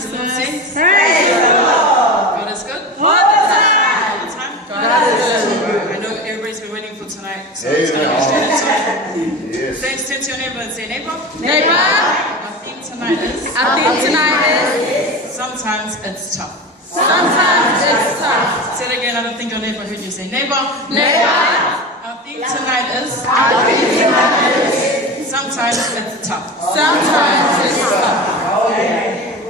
Praise the Lord, saints. Praise the Lord. God is good. All the time. All the time. God is good. I know everybody's been waiting for tonight, so it's going to be straight into it. Yes. Thanks, turn to your neighbor and say, neighbor. Neighbor. Our theme tonight is sometimes it's tough. Sometimes it's tough. Say it again, I don't think your neighbor heard you say, neighbor. Neighbor. Our theme tonight is sometimes it's tough. Sometimes it's tough.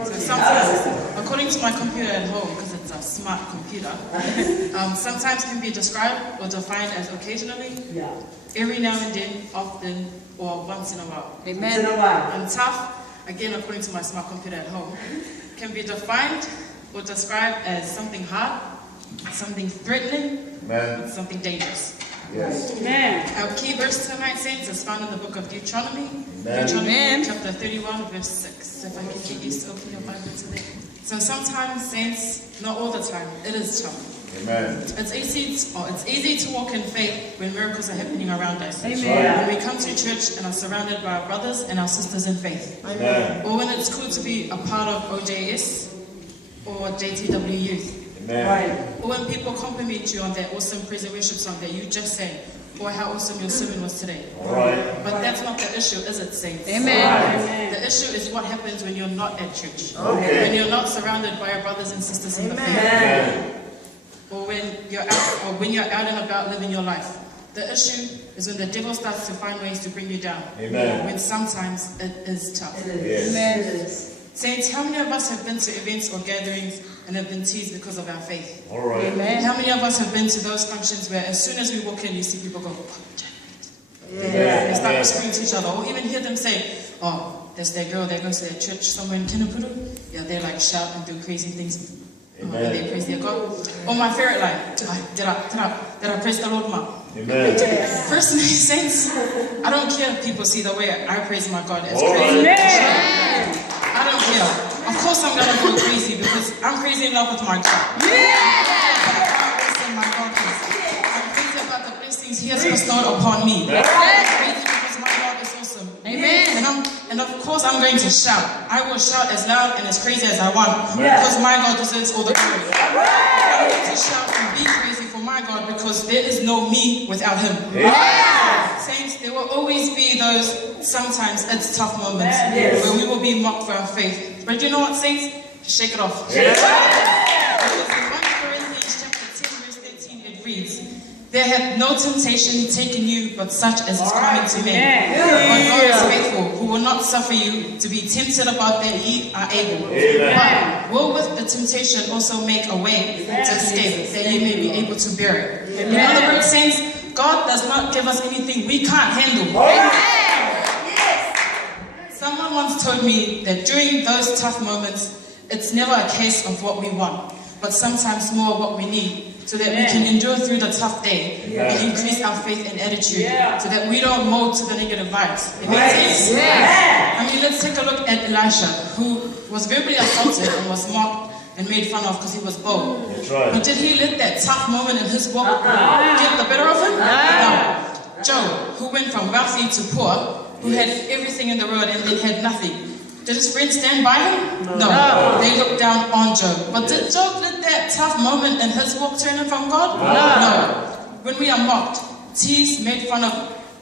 So sometimes, according to my computer at home, because it's a smart computer, sometimes can be described or defined as occasionally, every now and then, often, or once in a while. Amen. And tough, again according to my smart computer at home, can be defined or described as something hard, something threatening, Amen. and something dangerous. Yes. Amen. Our key verse tonight, saints, is found in the book of Deuteronomy. Amen. Deuteronomy chapter 31, verse 6. So if I can get you to open your Bible today. So sometimes, saints, not all the time, it is tough. Amen. It's easy to walk in faith when miracles are happening around us. Amen. When we come to church and are surrounded by our brothers and our sisters in faith. Amen. Or when it's cool to be a part of OJS or JTW Youth. Amen. Or when people compliment you on that awesome praise and worship song that you just sang. Or how awesome your sermon was today. All right. But that's not the issue, is it, saints? Amen. The issue is what happens when you're not at church. Okay. When you're not surrounded by your brothers and sisters in the faith. Amen. Or when you're out and about living your life. The issue is when the devil starts to find ways to bring you down. Amen. When sometimes it is tough. Yes. Saints, how many of us have been to events or gatherings and have been teased because of our faith? All right. Amen. How many of us have been to those functions where as soon as we walk in, you see people go, Amen. they start whispering to each other, or even hear them say, oh, there's that girl that goes to that church somewhere in Kinapuru. Yeah, they like shout and do crazy things. Amen. They praise their God. Or my favorite line, did I praise the Lord, ma? Amen. Personally, saints, I don't care if people see the way I praise my God as All crazy. Amen. I don't care. Of course I'm going to go crazy because I'm crazy in love with my God. My God is. I'm crazy about the blessings He has bestowed upon me. I'm crazy because my God is awesome. Amen. And of course I'm going to shout. I will shout as loud and as crazy as I want because my God deserves all the glory. I'm going to shout and be crazy for my God because there is no me without Him. Saints, there will always be those sometimes it's tough moments where we will be mocked for our faith. But you know what, saints? Just shake it off. Because in 1 Corinthians chapter 10 verse 13 it reads, there hath no temptation taken you but such as is common to men. But God is faithful, who will not suffer you to be tempted above that ye are able. But will with the temptation also make a way to escape, that ye may be able to bear it. In other words, saints, God does not give us anything we can't handle. Someone once told me that during those tough moments, it's never a case of what we want, but sometimes more what we need, so that we can endure through the tough day and increase our faith and attitude, so that we don't mold to the negative vibes. I mean, let's take a look at Alisha, who was verbally assaulted and was mocked and made fun of because he was bold. That's right. But did he let that tough moment in his walk get the better of him? No. Job, who went from wealthy to poor, who had everything in the world and then had nothing. Did his friends stand by him? No. They looked down on Job. But did Job let that tough moment in his walk turn him from God? No. When we are mocked, teased, made fun of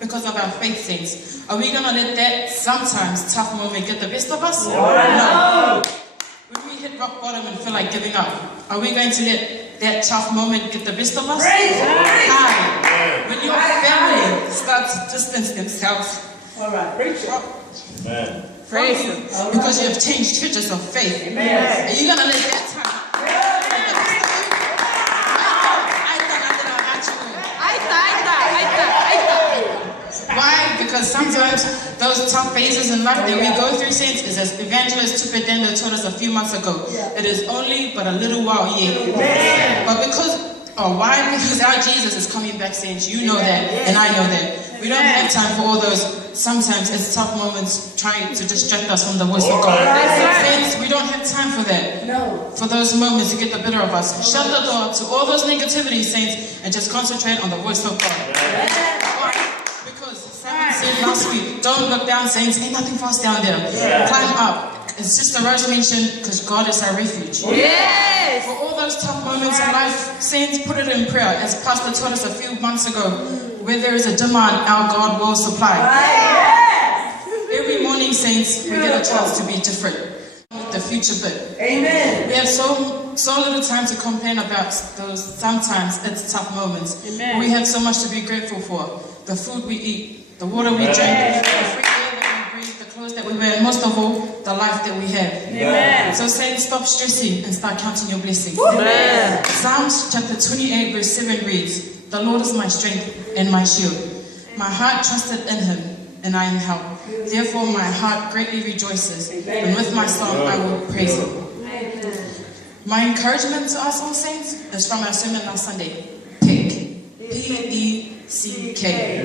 because of our faith things, are we going to let that sometimes tough moment get the best of us? No. When we hit rock bottom and feel like giving up, are we going to let that tough moment get the best of us? When your family starts to distance themselves, Amen. Praise Him. because you have changed churches of faith, are you going to let that time? Why? Because sometimes those tough phases in life that we go through, saints, is as Evangelist Tupedendo told us a few months ago. It is only but a little while yet. But why? Because our Jesus is coming back, saints. You know that, and I know that. We don't have time for all those, sometimes it's tough moments trying to distract us from the voice of God. Saints, we don't have time for that. No. For those moments to get the better of us. Shut the door to all those negativities, saints, and just concentrate on the voice of God. Because Simon said last week, don't look down, saints, ain't nothing for us down there. Climb up. as Sister Rose mentioned, because God is our refuge. Yes. For all those tough moments in life, saints, put it in prayer. As Pastor told us a few months ago, where there is a demand, our God will supply. Every morning, saints, we get a chance to be different. The future bit. Amen. We have so little time to complain about those sometimes it's tough moments. Amen. We have so much to be grateful for. The food we eat, the water we drink, the free air that we breathe, the clothes that we wear, and most of all, the life that we have. Amen. So saints, stop stressing and start counting your blessings. Amen. Psalms chapter 28 verse 7 reads, "The Lord is my strength and my shield. My heart trusted in him, and I am helped. Therefore my heart greatly rejoices, and with my song I will praise him." My encouragement to us all saints is from our sermon last Sunday. Peck. P-E-C-K.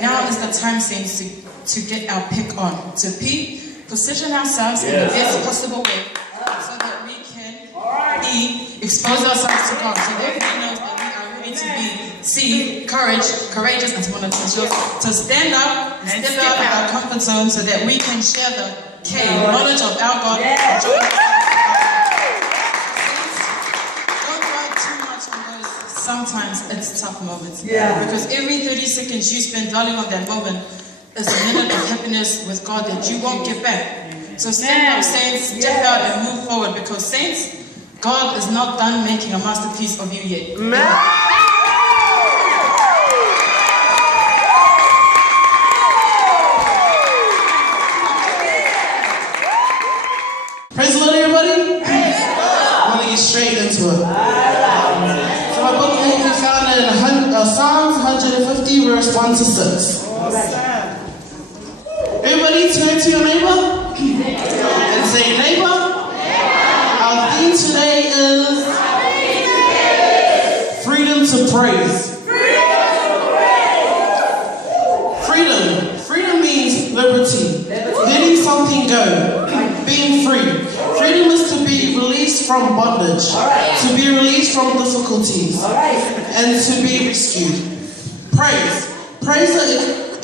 Now is the time, saints, to get our pick on. To position ourselves in the best possible way so that we can expose ourselves to God. So everybody knows that we are ready to be courageous, and to stand up and step out of our comfort zone so that we can share the knowledge of our God. Sometimes it's tough moments. Because every 30 seconds you spend dwelling on that moment is a minute of happiness with God that you won't get back. So stand up, saints, step out and move forward, because saints, God is not done making a masterpiece of you yet. Praise the Lord, everybody. I want to get straight into it. So my book can be found in Psalms 150, verse 1 to 6. Everybody turn to your neighbor and say, neighbor. Our theme today is freedom to praise. Freedom means liberty. Letting something go. Being free. Freedom is to be released from bondage, to be released from difficulties, and to be rescued. Praise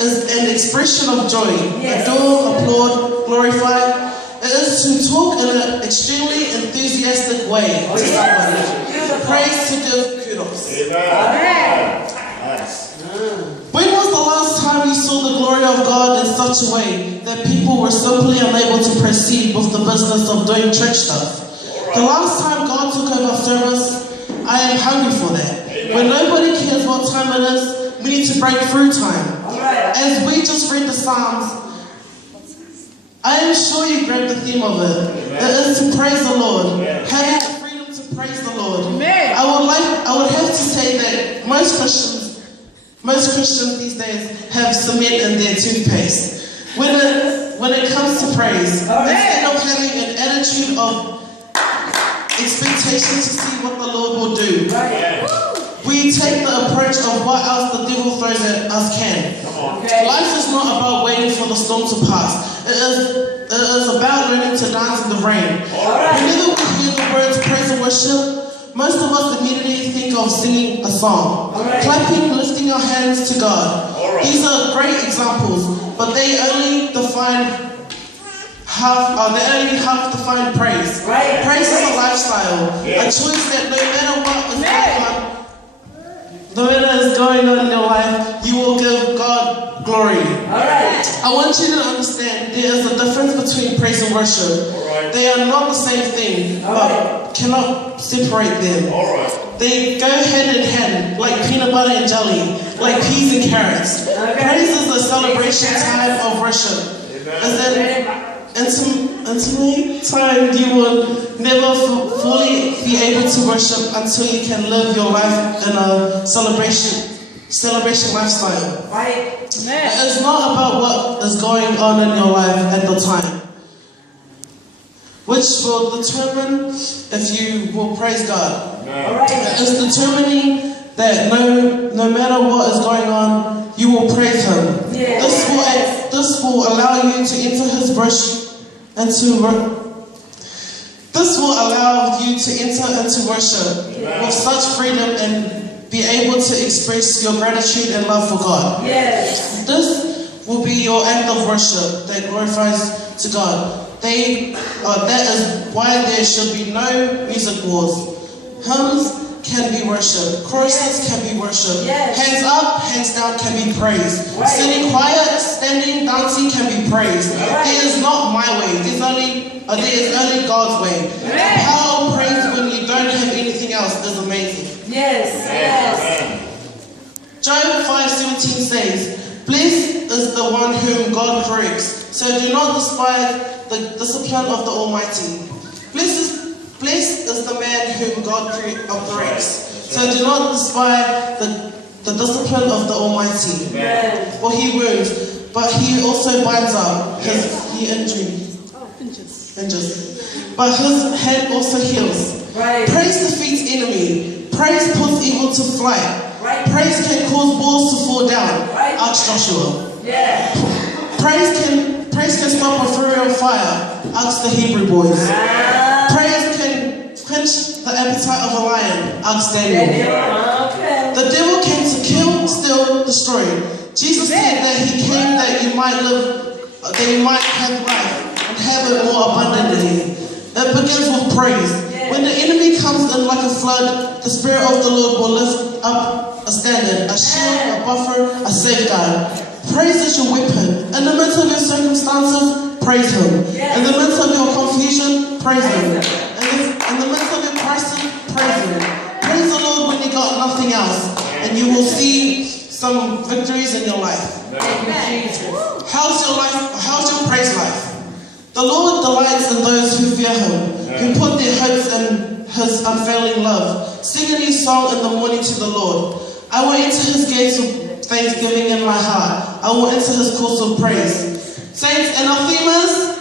is an expression of joy, adore, applaud, glorify. It is to talk in an extremely enthusiastic way to somebody. Praise to give kudos. When was the last time you saw the glory of God in such a way that people were simply unable to proceed with the business of doing church stuff? The last time God took over service, I am hungry for that. When nobody cares what time it is, we need to break through time. As we just read the Psalms, I am sure you grabbed the theme of it. It is to praise the Lord. Having the freedom to praise the Lord. I would have to say that most Christians these days have cement in their toothpaste. When it comes to praise, instead of having an attitude of expectation to see what the Lord will do, we take the approach of what else the devil throws at us can. Life is not about waiting for the storm to pass. It is about learning to dance in the rain. Whenever we hear the words praise and worship, most of us immediately think of singing a song, clapping, lifting our hands to God. These are great examples, but they only half define praise. Praise is a lifestyle, a choice that no matter what is going on in your life, you will give God glory. I want you to understand there is a difference between praise and worship. They are not the same thing, but cannot separate them. They go hand in hand, like peanut butter and jelly, like peas and carrots. Praise is a celebration time of worship. Is that intimate time you will never fully be able to worship until you can live your life in a celebration lifestyle. It is not about what is going on in your life at the time, which will determine if you will praise God. It is determining that no matter what is going on, you will praise Him. This will allow you to enter His worship with such freedom and be able to express your gratitude and love for God. This will be your act of worship that glorifies to God. That is why there should be no music wars. Hymns can be worshipped. Choruses can be worshipped. Hands up, hands down can be praised. Sitting quiet, standing, dancing can be praised. There is not my way. There is only God's way. The power of praise when you don't have anything else is amazing. Job 5:17 says, "Blessed is the one whom God corrects. So do not despise the discipline of the Almighty. Blessed is the man whom God corrects. So do not despise the discipline of the Almighty. For he wounds, but he also binds up. He injures. But his hand also heals. Praise defeats enemy. Praise puts evil to flight. Praise can cause walls to fall down. Ask Joshua. Praise can stop a fury of fire. Ask the Hebrew boys. Praise can quench the appetite of a lion. Ask Daniel. The devil came to kill, steal, destroy. Jesus said that he came that you might live, that you might have life and have it more abundantly. It begins with praise. When the enemy comes in like a flood, the Spirit of the Lord will lift up a standard, a shield, a buffer, a safeguard. Praise is your weapon. In the midst of your circumstances, praise Him. In the midst of your confusion, praise Him. In the midst of your crisis, praise Him. Praise the Lord when you got nothing else, and you will see some victories in your life. How's your life? How's your praise life? The Lord delights in those who fear Him, who put their hopes in His unfailing love. Sing a new song in the morning to the Lord. I will enter His gates with thanksgiving in my heart. I will enter His courts with praise. Saints and Ephemas,